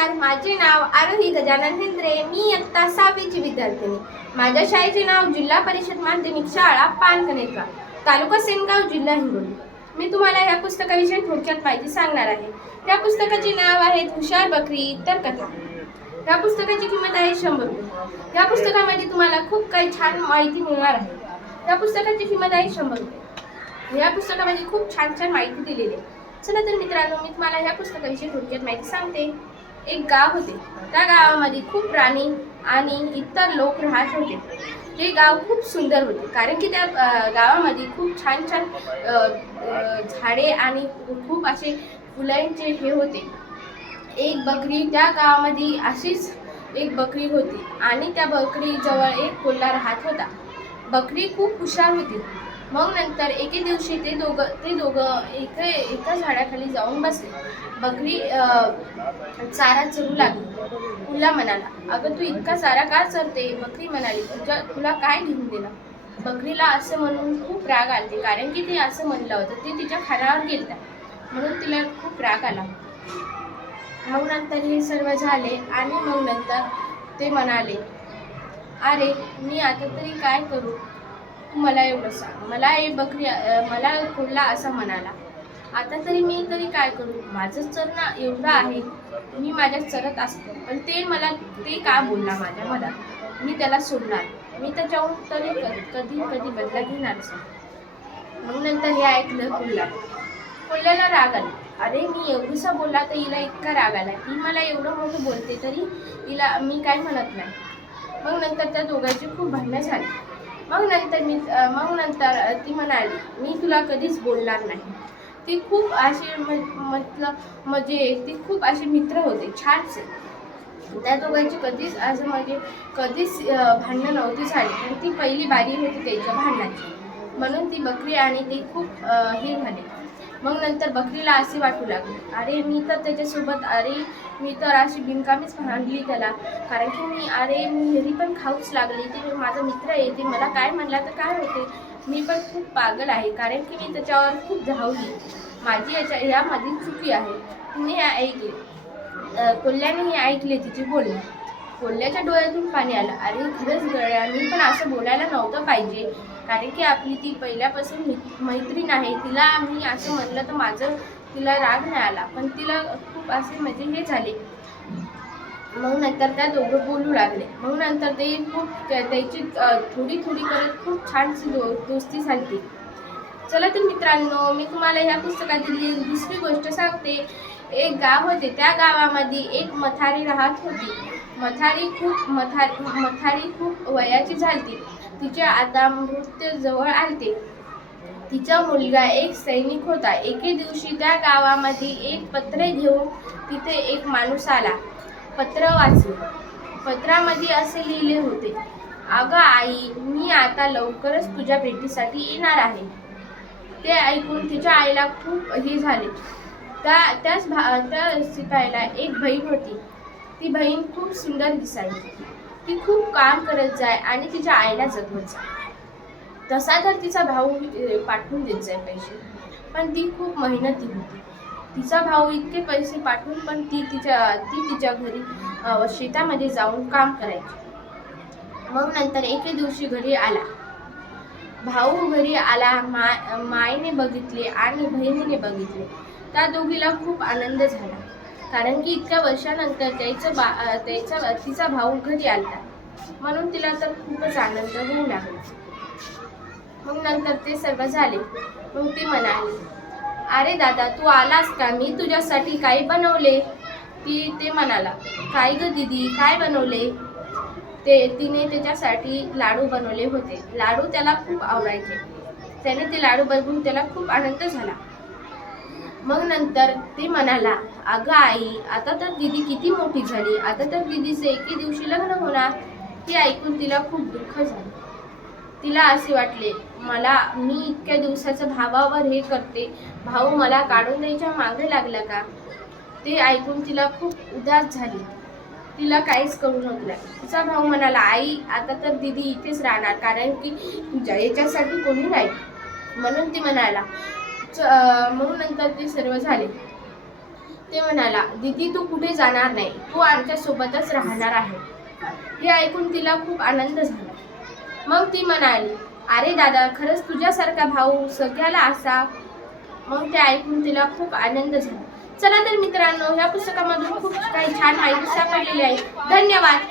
नमस्कार माझे नाव आरोही गजानन हेंद्रे. मी इयत्ता सहावीची विद्यार्थिनी. माझ्या शाळेचे नाव जिल्हा परिषद माध्यमिक शाळा पानकनेरगाव तालुका सेनगाव जिल्हा हिंगोली. मी तुम्हाला ह्या पुस्तकाविषयी थोडक्यात माहिती सांगणार आहे. त्या पुस्तकाचे नाव आहे हुशार बकरी तर कथा. या पुस्तकाची किंमत आहे शंभर रुपये. या पुस्तकामध्ये तुम्हाला खूप काही छान माहिती मिळणार आहे. या पुस्तकाची किंमत आहे शंभर रुपये. या पुस्तकामध्ये खूप छान छान माहिती दिलेली आहे. चला तर मित्रांनो मी तुम्हाला ह्या पुस्तकाविषयी थोडक्यात माहिती सांगते. एक गाव होते. त्या गावामध्ये खूप प्राणी आणि इतर लोक राहत होते. ते गाव खूप सुंदर होते. कारण की त्या गावामध्ये खूप छान छान झाडे आणि खूप असे फुलांचे हे होते. एक बकरी त्या गावामध्ये अशीच एक बकरी होती आणि त्या बकरीजवळ एक कोल्हा राहत होता. बकरी खूप हुशार होती. मग नंतर एके दिवशी ते दोघं ते दोघं एका एका झाडाखाली जाऊन बसले. बकरी चारा चरू लागली. तुला म्हणाला अगं तू इतका चारा का चरते? बकरी म्हणाली तुझ्या तुला काय घेऊन दिलं? बकरीला असं म्हणून खूप राग आले कारण की ते असं म्हणलं होतं ते तिच्या खानावर गेलता म्हणून तिला खूप राग आला. मग नंतर हे सर्व झाले आणि मग नंतर ते म्हणाले अरे मी आता तरी काय करू? तू मला एवढं सांग. मला ए बकरी मला खोडला असा म्हणाला. आता तरी मी तरी काय करू? माझं चरणं एवढं आहे. मी माझ्या चरत असतो. पण ते मला ते का बोलला माझ्या मनात? मी त्याला सोडणार. मी त्याच्याहून तरी कधी कधी बदला घेणारच मग नंतर हे ऐकलं कोल्हा कोल्ह्याला राग आला. अरे मी एवढीसा बोलला तर हिला इतका राग आला. ही मला एवढं मोठं बोलते तरी हिला मी काय म्हणत नाही. मग नंतर त्या दोघांची खूप भांडणं झाली. मग नंतर मी मग नंतर ती म्हणाली मी तुला कधीच बोलणार नाही. ती खूप अशी म- मतलब म्हणजे ती खूप असे मित्र होते छानसे त्या दोघांची कधीच असं म्हणजे कधीच भांडणं नव्हती झाली पण ती पहिली बारी होती त्यांच्या भांडणाची. म्हणून ती बकरी आणि ती खूप हे झाली. मग नंतर बकरीला असे वाटू लागले. अरे मी तर त्याच्यासोबत अरे मी तर अशी बिनकामीच भांडली त्याला. कारण की मी अरे मी घरी पण खाऊच लागली ते माझा मित्र आहे ते मला काय म्हणला तर काय होते? मी पण खूप पागल आहे. कारण की मी त्याच्यावर खूप धावली. माझी याच्या यामध्ये चुकी आहे. तिने हे ऐकले. कोल्ह्याने हे ऐकले तिचे बोलणे. कोल्ह्याच्या डोळ्यातून पाणी आलं. अरे खरंच गळ्या मी पण असं बोलायला नव्हतं पाहिजे. कारण की आपली ती पहिल्यापासून मैत्रीण आहे तिला मी असं म्हणलं तर माझं तिला राग नाही आला. पण तिला खूप असे म्हणजे हे झाले. मग नंतर त्या दोघं बोलू लागले. मग नंतर ते खूप त्याची थोडी थोडी करत खूप छानशी दो दोस्ती झाली. चला तर मित्रांनो मी तुम्हाला ह्या पुस्तकातील दुसरी गोष्ट सांगते. एक गाव होते. त्या गावामध्ये एक मथारी राहत होती. मथारी खूप मथारी मथारी खूप वयाची झाली तिचे आता मृत्यू जवळ आलते. तिचा मुलगा एक सैनिक होता. एके दिवशी त्या गावामध्ये एक पत्र घेऊन तिथे एक माणूस आला. पत्र वाचले. पत्रामध्ये असे लिहिले होते अगं आई मी आता लवकरच तुझ्या भेटीसाठी येणार आहे. ते ऐकून तिच्या आईला खूप हे झाले. त्या त्याच भा त्या शिपायाला एक बहीण होती. ती बहीण खूप सुंदर दिसायची. ती खूप काम करत जाय आणि तिच्या आईला जगवत जाय. तसा तर तिचा भाऊ पाठवून देत जाय पैसे. पण ती खूप मेहनती होती. तिचा भाऊ इतके पैसे पाठवून पण ती तिच्या ती तिच्या घरी शेतामध्ये जाऊन काम करायची. मग नंतर एके दिवशी घरी आला. भाऊ घरी आला मा मायने बघितले आणि बहिणीने बघितले. त्या दोघीला खूप आनंद झाला. कारण की इतक्या वर्षानंतर त्याचं बा त्याचा तिचा भाऊ घरी आला म्हणून तिला तर खूपच आनंद होऊ लागला. मग नंतर ते सर्व झाले. मग ती म्हणाली अरे दादा तू आलास का? मी तुझ्यासाठी काही बनवले? ती ते म्हणाला काय ग दीदी काय बनवले? ते तिने त्याच्यासाठी लाडू बनवले होते. लाडू त्याला खूप आवडायचे. त्याने ते लाडू बघून त्याला खूप आनंद झाला. मग नंतर ते म्हणाला अगं आई आता तर दीदी किती मोठी झाली. आता तर दिदीचे एके दिवशी लग्न होणार. ते ऐकून तिला खूप दुःख झालं. तिला असे वाटले मला मी इतक्या दिवसाचं भावावर हे करते. भाऊ मला काढून द्यायच्या मागे लागला का? ते ऐकून तिला खूप उदास झाली. तिला काहीच करू नव्हतं तिचा भाऊ म्हणाला आई आता तर दीदी इथेच राहणार कारण की तुझ्या याच्यासाठी कोणी नाही. म्हणून ती म्हणाला च- नंतर ते सर्व झाले. ते म्हणाला दीदी तू कुठे जाणार नाही? तू आमच्या सोबतच राहणार आहे. हे ऐकून तिला खूप आनंद झाला. मग ती म्हणाली अरे दादा खरंच तुझ्यासारखा भाऊ सगळ्याला असा? मग ते ऐकून तिला खूप आनंद झाला. चला तर मित्रांनो ह्या पुस्तकामधून खूप काही छान माहिती सापडलेली आहे. धन्यवाद.